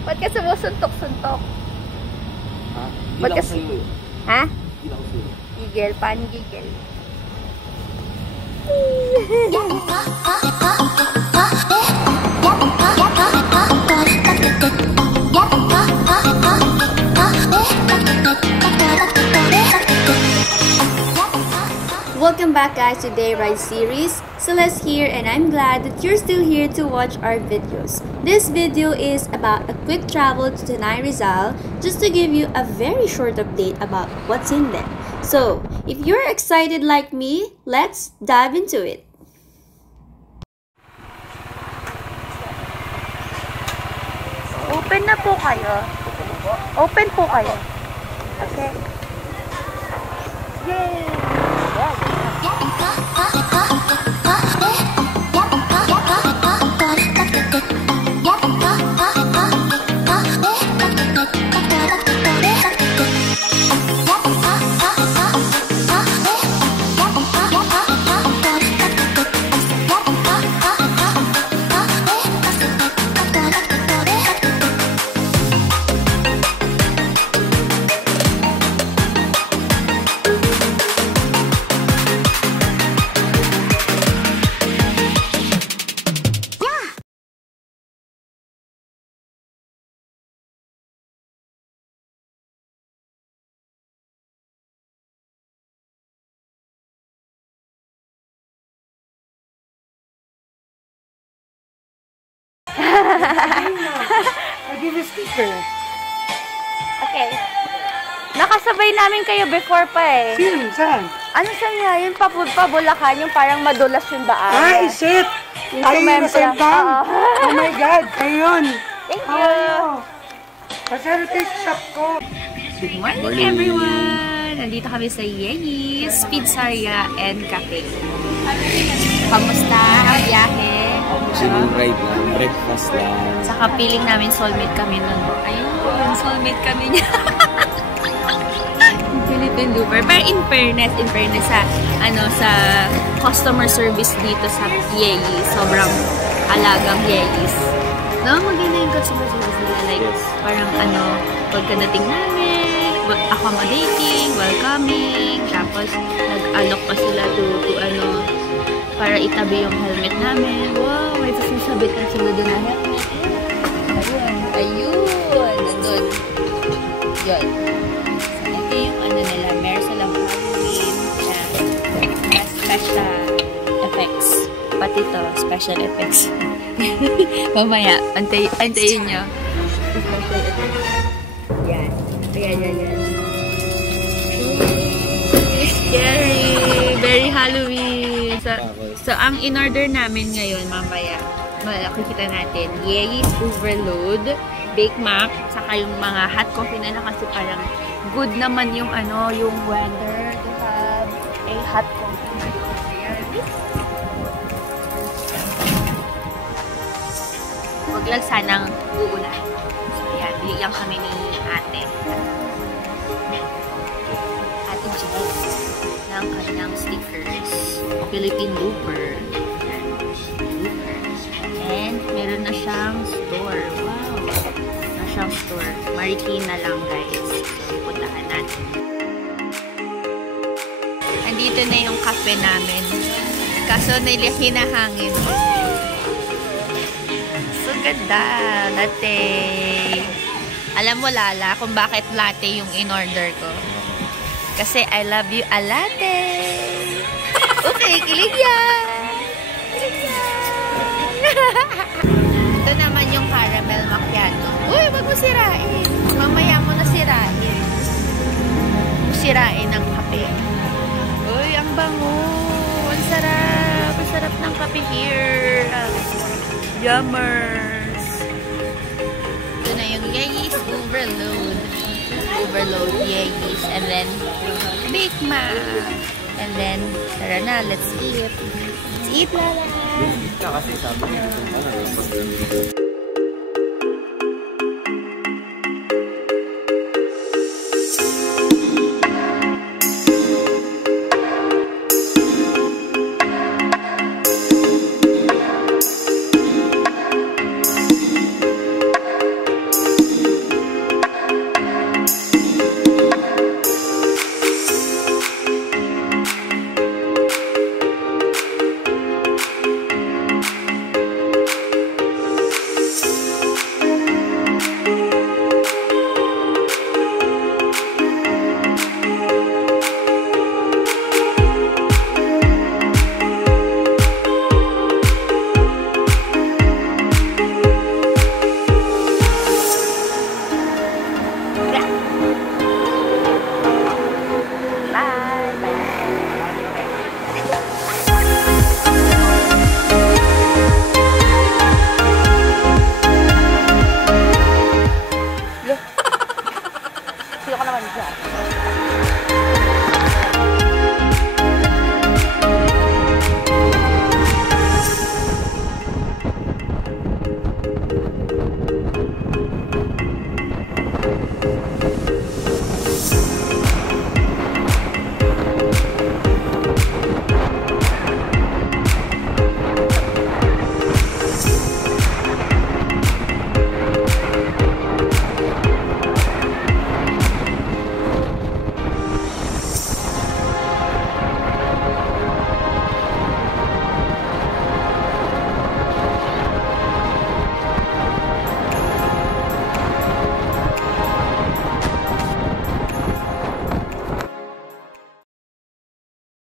Ba't ka sumusuntok-suntok? Ha? Ba't ka... Ha? Gila ko sa'yo. Gigil. Paano gigil? Welcome back guys to Day Ride series. Celeste here and I'm glad that you're still here to watch our videos. This video is about a quick travel to Tanay Rizal just to give you a very short update about what's in them. So, if you're excited like me, let's dive into it. Open na po kayo. Open po kayo. Okay. Yay! I'll give you a sticker. Okay. Nakasabay namin kayo before pa eh. Sino? Saan? Ano saan nga? Yung Bulacan, yung parang madulas yung daan. Ay, shit! Tayo yung same time? Oh my God! Ayun! Thank How you! are you? Pasero tayo sa shop ko. Good morning everyone! Nandito kami sa Yeyi's Pizzeria and Cafe. Kamusta ang biyahe? Chilling ride lang, breakfast lang. Saka feeling namin soulmate kami nun. Ayun, soulmate kami niya. Philippine Looper. Pero in fairness sa, sa customer service dito sa Yeyi's. Sobrang alagang Yeyi's. No, maganda yung customer service nila. Like, yes. Parang pagkadating namin, accommodating, welcoming, tapos nag-alok pa sila to para itabi yung helmet namin. Wow, may sasabit ang sunod na helmet. Ayun, nandun. Yun. So, ito yung nila, meron silang Halloween na special effects. Pati to, special effects. Mamaya, antayin nyo. Special effects. Yan. Ayan. Scary! Very Halloween! So, ang in-order namin ngayon, mamaya, makikita natin, Yeyi's Overload, Bake Mac, saka yung mga hot coffee na kasi parang good naman yung yung weather to have a hot coffee. Huwag lang sanang uulan. So, ayan, bigyan kami ni ate. Ate Jess ng kanyang stickers. Philippine Looper. And meron na siyang store. Wow! Meron na siyang store. Marikina lang guys. So, puntahan natin. Andito na yung kape namin. Kaso hinahangin. So, ganda. Latte. Alam mo, Lala, kung bakit latte yung in-order ko? Kasi I love you a latte. Okay, kilig yan! Kilig yan! Ito naman yung caramel macchiato. Uy, wag mo sirain. Mamaya mo na sirain. Sirain ang kape. Uy, ang bango. Ang sarap. Ang sarap ng kape here. Yummers. Ito na yung Yeyi's Overload. Overload Yeyi's. And then, Bake Mac. And then, tara na, let's eat. Let's eat, Lala! Kasi sabi niya,